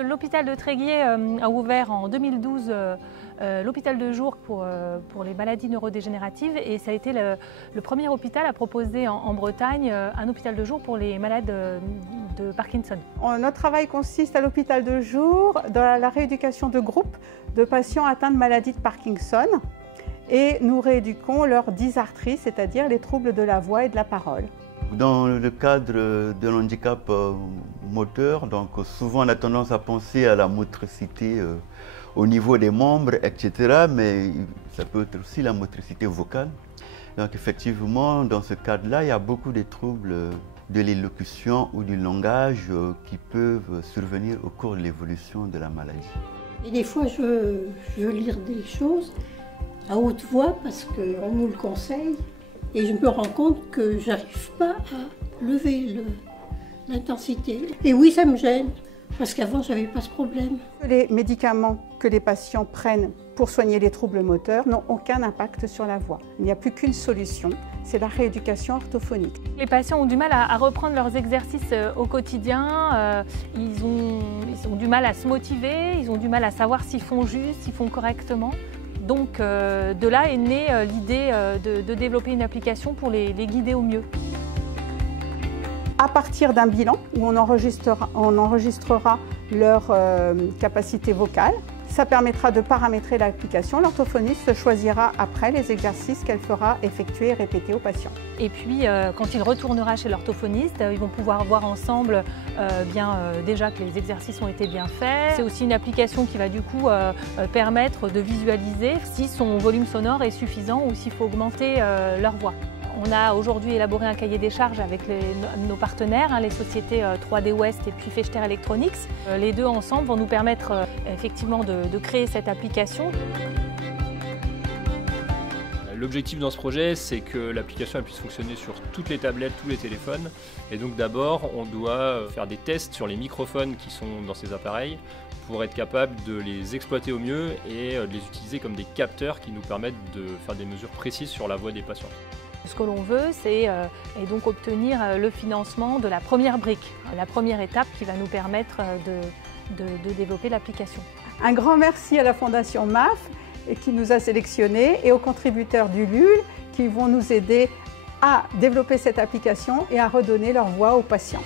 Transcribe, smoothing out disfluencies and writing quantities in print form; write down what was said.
L'hôpital de Tréguier a ouvert en 2012 l'hôpital de jour pour les maladies neurodégénératives et ça a été le premier hôpital à proposer en Bretagne un hôpital de jour pour les malades de Parkinson. Notre travail consiste à l'hôpital de jour dans la rééducation de groupes de patients atteints de maladies de Parkinson et nous rééduquons leur dysarthrie, c'est-à-dire les troubles de la voix et de la parole. Dans le cadre de l'handicap moteur, donc souvent on a tendance à penser à la motricité au niveau des membres, etc. Mais ça peut être aussi la motricité vocale. Donc effectivement, dans ce cadre-là, il y a beaucoup de troubles de l'élocution ou du langage qui peuvent survenir au cours de l'évolution de la maladie. Et des fois, je veux lire des choses à haute voix parce qu'on nous le conseille. Et je me rends compte que j'arrive pas à lever l'intensité. Et oui, ça me gêne, parce qu'avant, je n'avais pas ce problème. Les médicaments que les patients prennent pour soigner les troubles moteurs n'ont aucun impact sur la voix. Il n'y a plus qu'une solution, c'est la rééducation orthophonique. Les patients ont du mal à reprendre leurs exercices au quotidien, ils ont du mal à se motiver, ils ont du mal à savoir s'ils font juste, s'ils font correctement. Donc de là est née l'idée de développer une application pour les guider au mieux. À partir d'un bilan où on enregistrera leur capacité vocale, ça permettra de paramétrer l'application. L'orthophoniste choisira après les exercices qu'elle fera effectuer et répéter aux patients. Et puis quand il retournera chez l'orthophoniste, ils vont pouvoir voir ensemble déjà que les exercices ont été bien faits. C'est aussi une application qui va du coup permettre de visualiser si son volume sonore est suffisant ou s'il faut augmenter leur voix. On a aujourd'hui élaboré un cahier des charges avec nos partenaires, les sociétés 3D West et puis Fechter Electronics. Les deux ensemble vont nous permettre effectivement de créer cette application. L'objectif dans ce projet, c'est que l'application puisse fonctionner sur toutes les tablettes, tous les téléphones. Et donc d'abord, on doit faire des tests sur les microphones qui sont dans ces appareils pour être capable de les exploiter au mieux et de les utiliser comme des capteurs qui nous permettent de faire des mesures précises sur la voix des patients. Ce que l'on veut, c'est donc obtenir le financement de la première brique, la première étape qui va nous permettre de développer l'application. Un grand merci à la Fondation MAF qui nous a sélectionnés et aux contributeurs du LUL qui vont nous aider à développer cette application et à redonner leur voix aux patients.